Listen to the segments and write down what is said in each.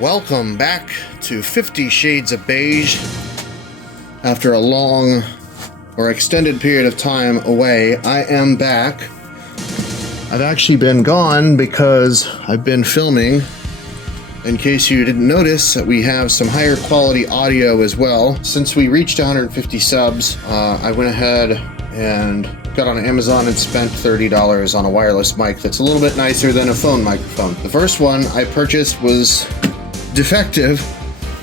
Welcome back to 50 Shades of Beige. After a long or extended period of time away, I am back. I've actually been gone because I've been filming. In case you didn't notice, we have some higher quality audio as well. Since we reached 150 subs, I went ahead and got on Amazon and spent $30 on a wireless mic that's a little bit nicer than a phone microphone. The first one I purchased was defective,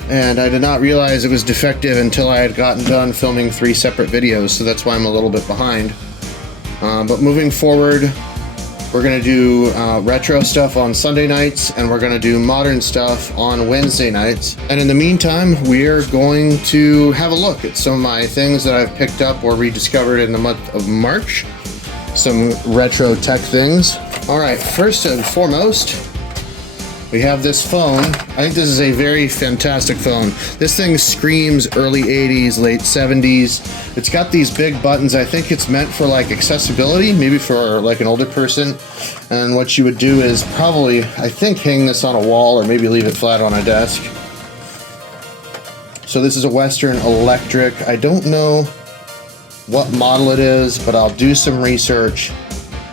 and I did not realize it was defective until I had gotten done filming 3 separate videos, so that's why I'm a little bit behind. But moving forward, we're going to do retro stuff on Sunday nights, and we're going to do modern stuff on Wednesday nights. And in the meantime, we are going to have a look at some of my things that I've picked up or rediscovered in the month of March. Some retro tech things. All right, first and foremost, we have this phone. I think this is a very fantastic phone. This thing screams early 80s, late 70s. It's got these big buttons. I think it's meant for like accessibility, maybe for like an older person. And what you would do is probably, I think, hang this on a wall or maybe leave it flat on a desk. So this is a Western Electric. I don't know what model it is, but I'll do some research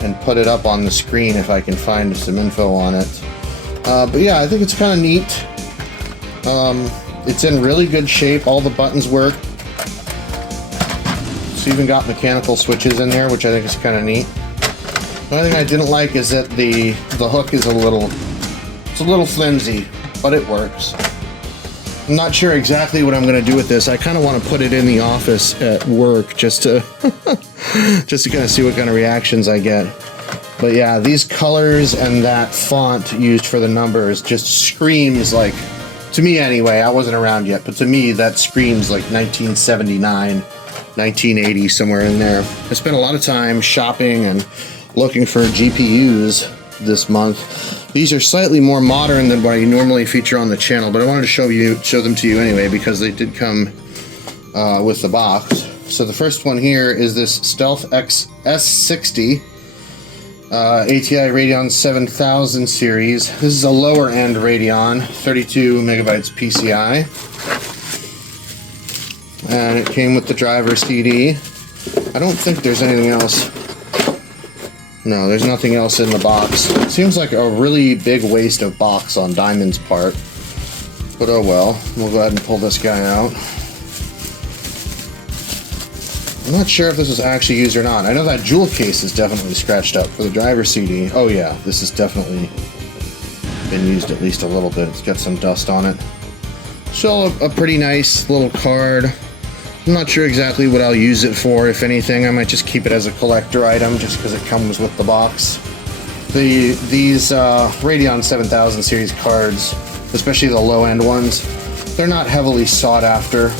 and put it up on the screen if I can find some info on it. But yeah, I think it's kind of neat. It's in really good shape. All the buttons work. It's even got mechanical switches in there, which I think is kind of neat. The only thing I didn't like is that the hook is a little flimsy, but it works. I'm not sure exactly what I'm going to do with this. I kind of want to put it in the office at work just to just to kind of see what kind of reactions I get. But yeah, these colors and that font used for the numbers just screams like, to me anyway, I wasn't around yet, but to me that screams like 1979, 1980, somewhere in there. I spent a lot of time shopping and looking for GPUs this month. These are slightly more modern than what I normally feature on the channel, but I wanted to show them to you anyway because they did come with the box. So the first one here is this Stealth X S60. ATI Radeon 7000 series. This is a lower end Radeon, 32 megabytes PCI. And it came with the driver CD. I don't think there's anything else. No, there's nothing else in the box. It seems like a really big waste of box on Diamond's part. But oh well, we'll go ahead and pull this guy out. I'm not sure if this was actually used or not. I know that jewel case is definitely scratched up for the driver CD. Oh yeah, this has definitely been used at least a little bit. It's got some dust on it. Still a pretty nice little card. I'm not sure exactly what I'll use it for, if anything. I might just keep it as a collector item just because it comes with the box. These Radeon 7000 series cards, especially the low-end ones, they're not heavily sought after.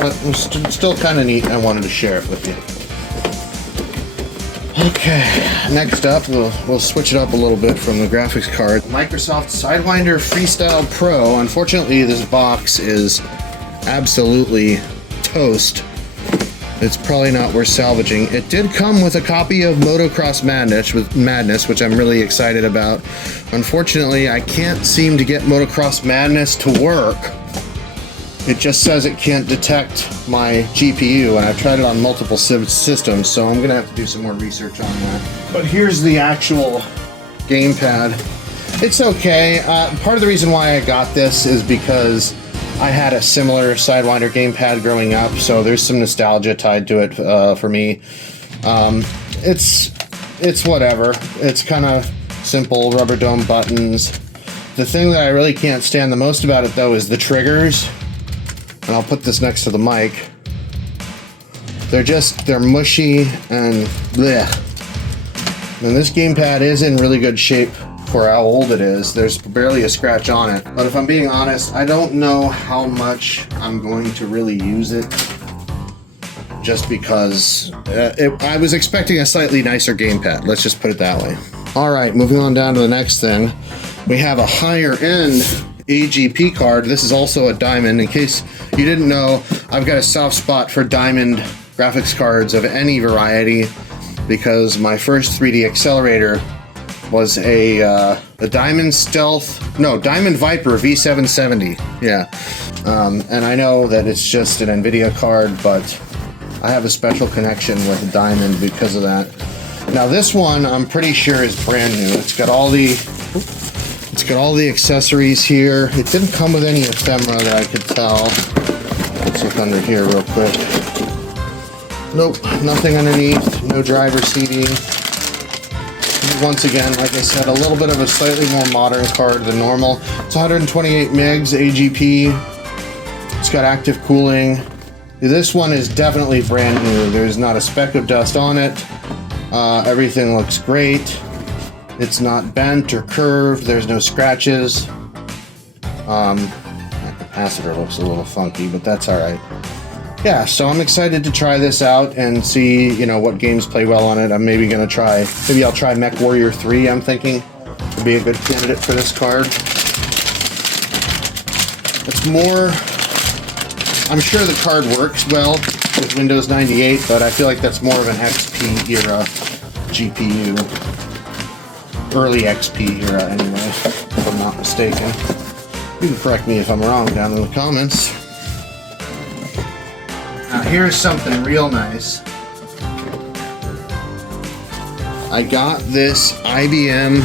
But it's still kind of neat. I wanted to share it with you. Okay, next up, we'll switch it up a little bit from the graphics card. Microsoft Sidewinder Freestyle Pro. Unfortunately, this box is absolutely toast. It's probably not worth salvaging. It did come with a copy of Motocross Madness, which I'm really excited about. Unfortunately, I can't seem to get Motocross Madness to work. It just says it can't detect my GPU, and I've tried it on multiple systems, so I'm going to have to do some more research on that. But here's the actual gamepad. It's okay. Part of the reason why I got this is because I had a similar Sidewinder gamepad growing up, so there's some nostalgia tied to it for me. It's whatever. It's kind of simple rubber dome buttons. The thing that I really can't stand the most about it, though, is the triggers. And I'll put this next to the mic. They're mushy and bleh. And this gamepad is in really good shape for how old it is. There's barely a scratch on it. But if I'm being honest, I don't know how much I'm going to really use it. Just because I was expecting a slightly nicer gamepad. Let's just put it that way. All right, moving on down to the next thing. We have a higher end AGP card. This is also a Diamond. In case you didn't know, I've got a soft spot for Diamond graphics cards of any variety because my first 3D accelerator was a Diamond Viper V770. Yeah, and I know that it's just an NVIDIA card, but I have a special connection with Diamond because of that. Now this one, I'm pretty sure is brand new. It's got all the accessories here. It didn't come with any ephemera that I could tell. Let's look under here real quick. Nope, nothing underneath. No driver seating. Once again, like I said, a little bit of a slightly more modern card than normal. It's 128 megs AGP. It's got active cooling. This one is definitely brand new. There's not a speck of dust on it. Everything looks great. It's not bent or curved. There's no scratches. That capacitor looks a little funky, but that's all right. Yeah, so I'm excited to try this out and see, you know, what games play well on it. I'm maybe I'll try MechWarrior 3, I'm thinking would be a good candidate for this card. It's more, I'm sure the card works well with Windows 98, but I feel like that's more of an XP era GPU. Early XP era anyway, if I'm not mistaken. You can correct me if I'm wrong down in the comments. Now here's something real nice. I got this IBM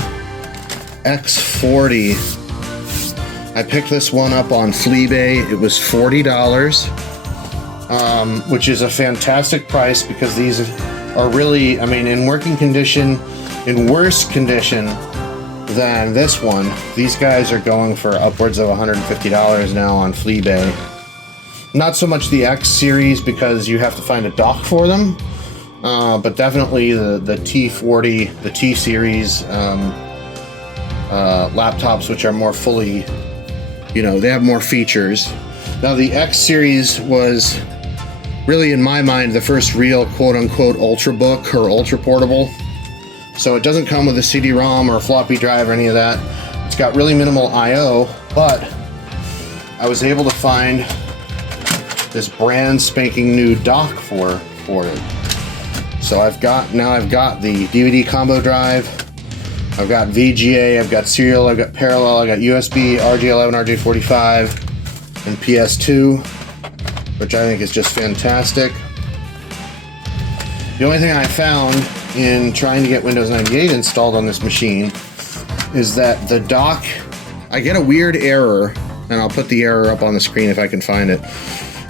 X40. I picked this one up on Fleabay. It was $40, which is a fantastic price because these are really, I mean, in working condition, in worse condition than this one. These guys are going for upwards of $150 now on Fleabay. Not so much the X series because you have to find a dock for them, but definitely the T40, the T series laptops, which are more fully, you know, they have more features. Now the X series was really, in my mind, the first real quote-unquote ultrabook or ultra portable. So it doesn't come with a CD-ROM or a floppy drive or any of that. It's got really minimal I/O, but I was able to find this brand spanking new dock for it. So I've got the DVD combo drive, I've got VGA, I've got serial, I've got parallel, I've got USB, RJ11, RJ45, and PS2, which I think is just fantastic. The only thing I found in trying to get Windows 98 installed on this machine is that the dock, I get a weird error, and I'll put the error up on the screen if I can find it.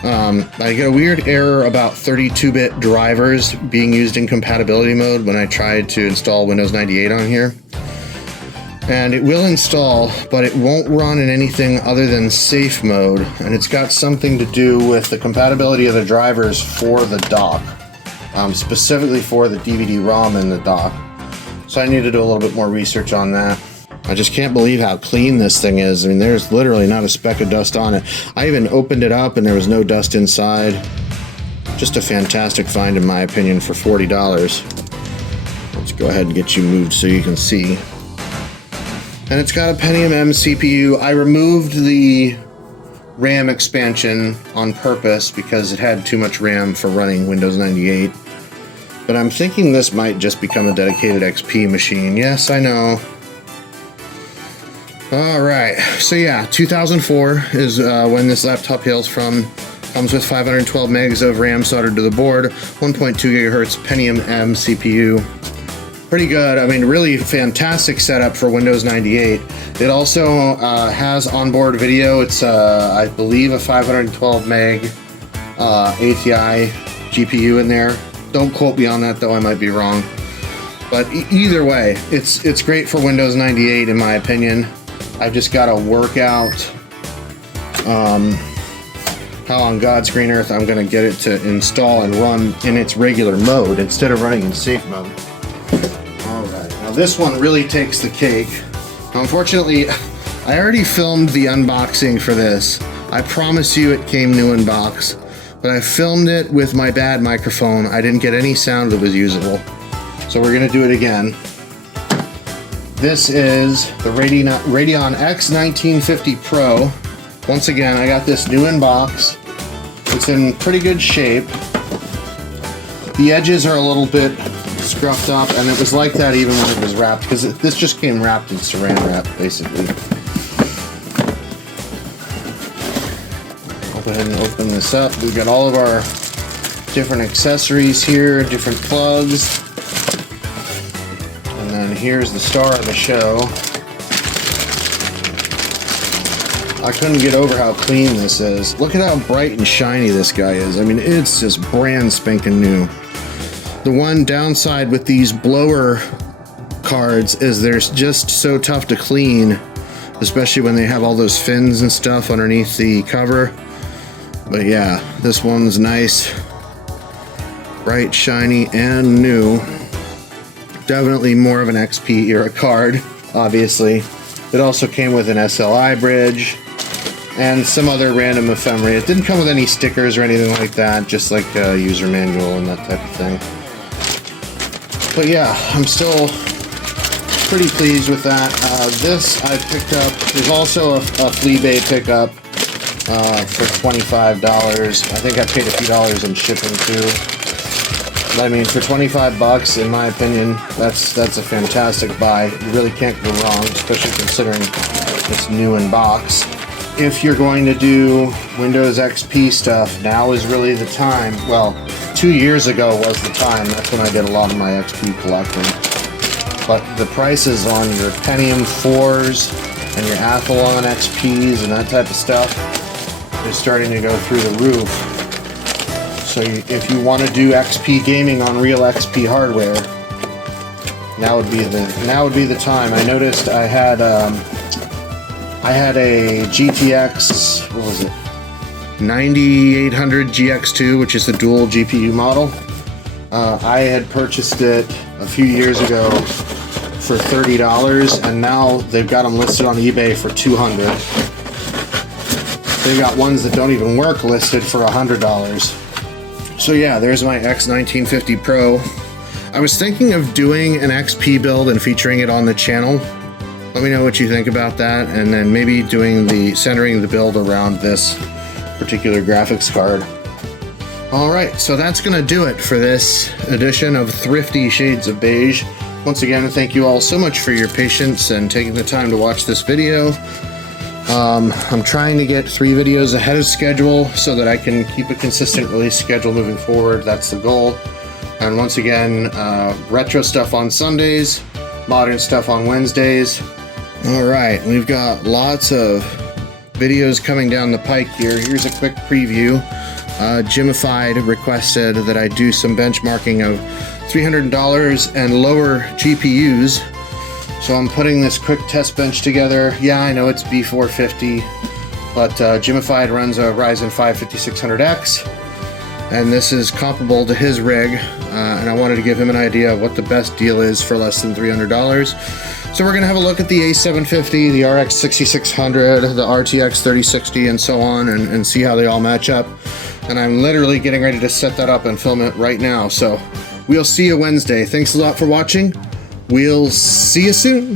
I get a weird error about 32-bit drivers being used in compatibility mode when I tried to install Windows 98 on here. And it will install, but it won't run in anything other than safe mode, and it's got something to do with the compatibility of the drivers for the dock, specifically for the DVD-ROM in the dock. So I need to do a little bit more research on that. I just can't believe how clean this thing is. I mean, there's literally not a speck of dust on it. I even opened it up and there was no dust inside. Just a fantastic find in my opinion for $40. Let's go ahead and get you moved so you can see. And it's got a Pentium M CPU. I removed the RAM expansion on purpose because it had too much RAM for running Windows 98. But I'm thinking this might just become a dedicated XP machine. Yes, I know. Alright, so yeah, 2004 is when this laptop hails from. Comes with 512 megs of RAM soldered to the board, 1.2 gigahertz Pentium M CPU. Pretty good. I mean, really fantastic setup for Windows 98. It also has onboard video. It's, I believe, a 512 meg ATI GPU in there. Don't quote me on that, though. I might be wrong. But either way, it's great for Windows 98, in my opinion. I've just got to work out how on God's green earth I'm going to get it to install and run in its regular mode instead of running in safe mode. Alright, now this one really takes the cake. Now, unfortunately, I already filmed the unboxing for this. I promise you it came new in box, but I filmed it with my bad microphone. I didn't get any sound that was usable. So we're going to do it again. This is the Radeon X 1950 Pro. Once again, I got this new in box. It's in pretty good shape. The edges are a little bit scruffed up, and it was like that even when it was wrapped, because this just came wrapped in saran wrap, basically. I'll go ahead and open this up. We've got all of our different accessories here, different plugs. And then here's the star of the show. I couldn't get over how clean this is. Look at how bright and shiny this guy is. I mean, it's just brand spanking new. The one downside with these blower cards is they're just so tough to clean, especially when they have all those fins and stuff underneath the cover. But yeah, this one's nice, bright, shiny, and new. Definitely more of an XP era card, obviously. It also came with an SLI bridge and some other random ephemera. It didn't come with any stickers or anything like that, just like a user manual and that type of thing. But yeah, I'm still pretty pleased with that. This I picked up. There's also a flea bay pickup for $25. I think I paid a few dollars in shipping too. But I mean, for 25 bucks, in my opinion, that's a fantastic buy. You really can't go wrong, especially considering it's new in box. If you're going to do Windows XP stuff, now is really the time. Well, 2 years ago was the time. That's when I did a lot of my XP collecting. But the prices on your Pentium 4s and your Athlon XPs and that type of stuff is starting to go through the roof. So if you want to do XP gaming on real XP hardware, now would be the time. I noticed I had a GTX, what was it? 9800 GX2, which is the dual GPU model. I had purchased it a few years ago for $30, and now they've got them listed on eBay for $200. They got ones that don't even work listed for $100. So yeah, there's my X1950 Pro. I was thinking of doing an XP build and featuring it on the channel. Let me know what you think about that, and then maybe centering the build around this particular graphics card. Alright, so that's going to do it for this edition of Thrifty Shades of Beige. Once again, thank you all so much for your patience and taking the time to watch this video. I'm trying to get 3 videos ahead of schedule so that I can keep a consistent release schedule moving forward. That's the goal. And once again, retro stuff on Sundays, modern stuff on Wednesdays. Alright, we've got lots of videos coming down the pike here. Here's a quick preview. Jimified requested that I do some benchmarking of $300 and lower GPUs. So I'm putting this quick test bench together. Yeah, I know it's B450, but Jimified runs a Ryzen 5 5600X, and this is comparable to his rig, and I wanted to give him an idea of what the best deal is for less than $300. So we're going to have a look at the A750, the RX 6600, the RTX 3060, and so on, and see how they all match up. And I'm literally getting ready to set that up and film it right now. So we'll see you Wednesday. Thanks a lot for watching. We'll see you soon.